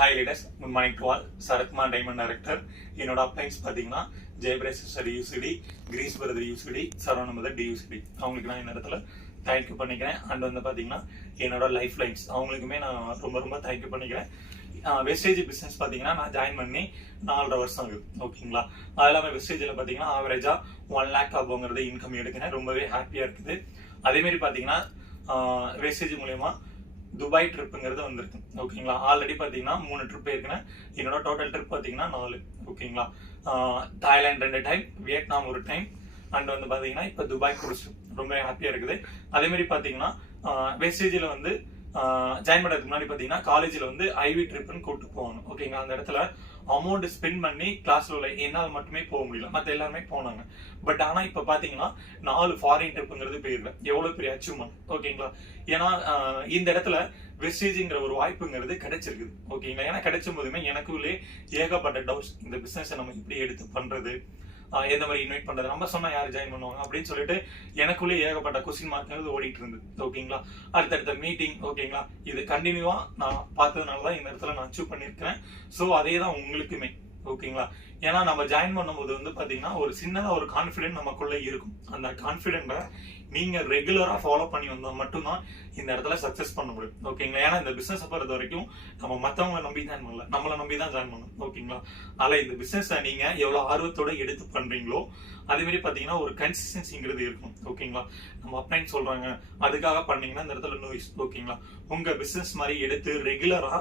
Hi leaders, good morning to all. Sarathkumar diamond director. என்னோட uplines பார்த்தீங்கன்னா ஜெயபிரேசர் UCD, Girish brother UCD, Saravana mother டியூசிடி. அவங்களுக்கு நான் இந்த இடத்துல தேங்க்யூ பண்ணிக்கிறேன். அண்ட் வந்து பார்த்தீங்கன்னா என்னோட லைஃப் லைன்ஸ் அவங்களுக்குமே நான் ரொம்ப தேங்க்யூ பண்ணிக்கிறேன். வெஸ்டேஜ் பிஸ்னஸ் பார்த்தீங்கன்னா நான் ஜாயின் பண்ணி 4.5 வருஷம் ஆகுது. ஓகேங்களா, அது இல்லாமல் வெஸ்டேஜில் பார்த்தீங்கன்னா ஆவரேஜா 1 lakh ஆகுங்கிறது இன்கம் எடுக்கிறேன். ரொம்பவே ஹாப்பியாக இருக்குது. அதேமாரி பார்த்தீங்கன்னா வெஸ்டேஜ் மூலயமா துபாய் ட்ரிப்புங்கிறது வந்திருக்கு. ஓகேங்களா, ஆல்ரெடி பார்த்தீங்கன்னா 3 ட்ரிப் இருக்குன்னு. என்னோட டோட்டல் ட்ரிப் பார்த்தீங்கன்னா 4. ஓகேங்களா, Thailand 2 time, Vietnam 1 time, and வந்து பார்த்தீங்கன்னா இப்போ துபாய் குடிச்சு ரொம்ப ஹாப்பியாக இருக்குது. அதேமாதிரி பார்த்தீங்கன்னா வெஸ்டேஜில் வந்து ஜாயின் பண்ணுறதுக்கு முன்னாடி பார்த்தீங்கன்னா காலேஜில் வந்து ஐவி ட்ரிப்னு கூப்பிட்டு போவாங்க. ஓகேங்களா, அந்த இடத்துல அமௌண்ட் ஸ்பெண்ட் பண்ணி கிளாஸ்ல உள்ள என்னால் மட்டுமே போக முடியல, மற்ற எல்லாருமே போனாங்க. பட் ஆனால் இப்போ பார்த்தீங்கன்னா 4 ஃபாரின் ட்ரிப்புங்கிறது போயிருக்கேன். எவ்வளோ பெரிய அச்சீவ்மெண்ட். ஓகேங்களா, ஏன்னா இந்த இடத்துல வெஸ்டேஜ்ங்கிற ஒரு வாய்ப்புங்கிறது கிடைச்சிருக்குது. ஓகேங்களா, ஏன்னா கிடைச்சும் போதுமே எனக்குள்ளே ஏகப்பட்ட டவுட்ஸ். இந்த பிசினஸை நம்ம இப்படி எடுத்து பண்றது, எந்த மாதிரி இன்வைட் பண்றது, நம்ம சொன்னா யாரு ஜாயின் பண்ணுவாங்க அப்படின்னு சொல்லிட்டு எனக்குள்ளே ஏகப்பட்ட கொஸ்டின் மார்க் ஓடிட்டு இருந்தது. ஓகேங்களா, அடுத்தடுத்த மீட்டிங். ஓகேங்களா, இது கண்டினியூவா நான் பார்த்ததுனாலதான் இந்த இடத்துல நான் அச்சீவ் பண்ணிருக்கிறேன். ஸோ அதே தான் உங்களுக்குமே. ஓகேங்களா, ஏன்னா நம்ம ஜாயின் பண்ணும்போது வந்து பாத்தீங்கன்னா ஒரு சின்னதா ஒரு கான்பிடென்ட் நமக்குள்ள இருக்கும். அந்த கான்பிடென்ட்டை நீங்க ரெகுலரா ஃபாலோ பண்ணி வந்தா மட்டும்தான் இந்த இடத்துல சக்சஸ் பண்ண முடியும். ஓகேங்களா, ஏன்னா இந்த பிசினஸ் பொறுத்த வரைக்கும் நம்ம மத்தவங்களை நம்பி ஜாயின் பண்ணல, நம்மளை நம்பி தான் ஜாயின் பண்ணணும். ஓகேங்களா, அதில் இந்த பிசினஸ் நீங்க எவ்வளவு ஆர்வத்தோட எடுத்து பண்றீங்களோ அதே மாதிரி பாத்தீங்கன்னா ஒரு கன்சிஸ்டன்சிங்கிறது இருக்கும். ஓகேங்களா, நம்ம அப்ளைன் சொல்றாங்க அதுக்காக பண்ணீங்கன்னா இந்த இடத்துல நோய்ஸ். ஓகேங்களா, உங்க பிசினஸ் மாதிரி எடுத்து ரெகுலரா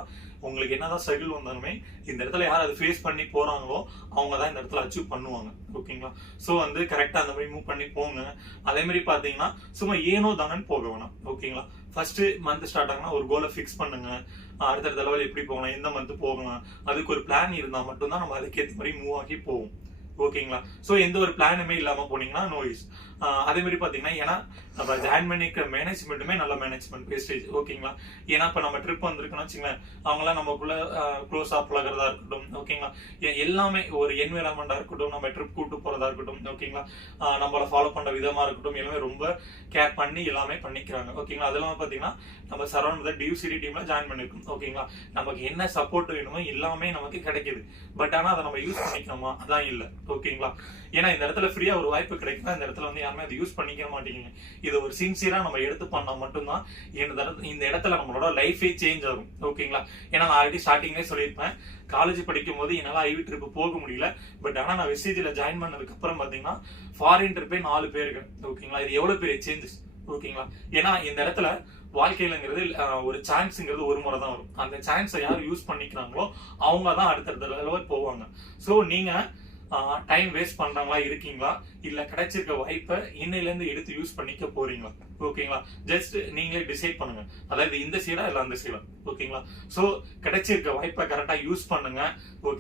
உங்களுக்கு என்னதான் ஸ்ட்ரகிள் வந்தாலுமே இந்த இடத்துல யார் அதை ஃபேஸ் பண்ணி போறாங்களோ அவங்க தான் இந்த இடத்துல அச்சீவ் பண்ணுவாங்க. ஓகேங்களா, ஸோ வந்து கரெக்டா அந்த மாதிரி மூவ் பண்ணி போங்க. அதே மாதிரி பாத்தீங்கன்னா சும்மா ஏனோ தானன்னு போக வேணாம். ஓகேங்களா, ஃபர்ஸ்ட் மந்த் ஸ்டார்ட் ஆகுனா ஒரு கோலை ஃபிக்ஸ் பண்ணுங்க. அடுத்தடுத்த லெவல் எப்படி போகலாம், எந்த மந்த் போகலாம், அதுக்கு ஒரு பிளான் இருந்தா மட்டும்தான் நம்ம அதுக்கேற்ற மாதிரி மூவ் ஆகி போவோம். ஓகேங்களா, சோ எந்த ஒரு பிளானுமே இல்லாம போனீங்கன்னா நோய்ஸ். அதே மாதிரி பாத்தீங்கன்னா ஏன்னா நம்ம ஜாயின் பண்ணிக்கிற மேனேஜ்மெண்ட்டுமே நல்ல மேனேஜ்மெண்ட் வேஸ்டேஜ். ஓகேங்களா, ஏன்னா இப்ப நம்ம ட்ரிப் வந்திருக்கோம்னு வச்சுங்களேன், அவங்களாம் நமக்குள்ள க்ளோஸா பழகிறதா இருக்கட்டும். ஓகேங்களா, எல்லாமே ஒரு என்விரான்மெண்டா இருக்கட்டும், நம்ம ட்ரிப் கூட்டு போறதா இருக்கட்டும். ஓகேங்களா, நம்மள ஃபாலோ பண்ற விதமா இருக்கட்டும், எல்லாமே ரொம்ப கேர் பண்ணி எல்லாமே பண்ணிக்கிறாங்க. ஓகேங்களா, அதெல்லாம் பாத்தீங்கன்னா நம்ம சரௌண்ட் டியூசிடி டீம்ல ஜாயின் பண்ணிருக்கோம். ஓகேங்களா, நமக்கு என்ன சப்போர்ட் வேணுமோ எல்லாமே நமக்கு கிடைக்குது. பட் ஆனா அதை நம்ம யூஸ் பண்ணிக்கணுமா, அதான் இல்ல. ஓகேங்களா, ஏன்னா இந்த இடத்துல ஃப்ரீயா ஒரு வாய்ப்பு கிடைக்குன்னா இந்த இடத்துல வந்து யாருமே அதை யூஸ் பண்ணிக்க மாட்டீங்க. இது ஒரு சின்சியரா நம்ம எடுத்து பண்ணா மட்டும்தான் இந்த இடத்துல நம்மளோட லைஃபே சேஞ்ச் ஆகும். ஓகேங்களா, ஏன்னா நான் ஆல்ரெடி ஸ்டார்டிங்லேயே சொல்லியிருப்பேன், காலேஜ் படிக்கும் போது என்னால ஐவி ட்ரிப் போக முடியல. பட் ஆனா நான் வெஸ்டேஜ்ல ஜாயின் பண்ணதுக்கு அப்புறம் பாத்தீங்கன்னா ஃபாரின் ட்ரிப்பே 4 பேருக்கு. ஓகேங்களா, இது எவ்வளவு பெரிய சேஞ்சஸ். ஓகேங்களா, ஏன்னா இந்த இடத்துல வாழ்க்கையிலங்கிறது ஒரு சான்ஸ்ங்கிறது ஒரு முறை தான் வரும். அந்த சான்ஸை யார் யூஸ் பண்ணிக்கிறாங்களோ அவங்க தான் அடுத்தடுத்த லெவல் போவாங்க. ஸோ நீங்க டைம் வேஸ்ட் பண்றவங்களா இருக்கீங்களா, இல்ல கிடைச்சிருக்க வாய்ப்பை இன்னையில இருந்து எடுத்து யூஸ் பண்ணிக்க போறீங்களா? ஓகேங்களா, ஜஸ்ட் நீங்களே டிசைட் பண்ணுங்க. அதாவது இந்த சைடா இல்ல அந்த சைடா. ஓகேங்களா, சோ கிடைச்சிருக்க வாய்ப்பை கரெக்டா யூஸ் பண்ணுங்க. ஓகே.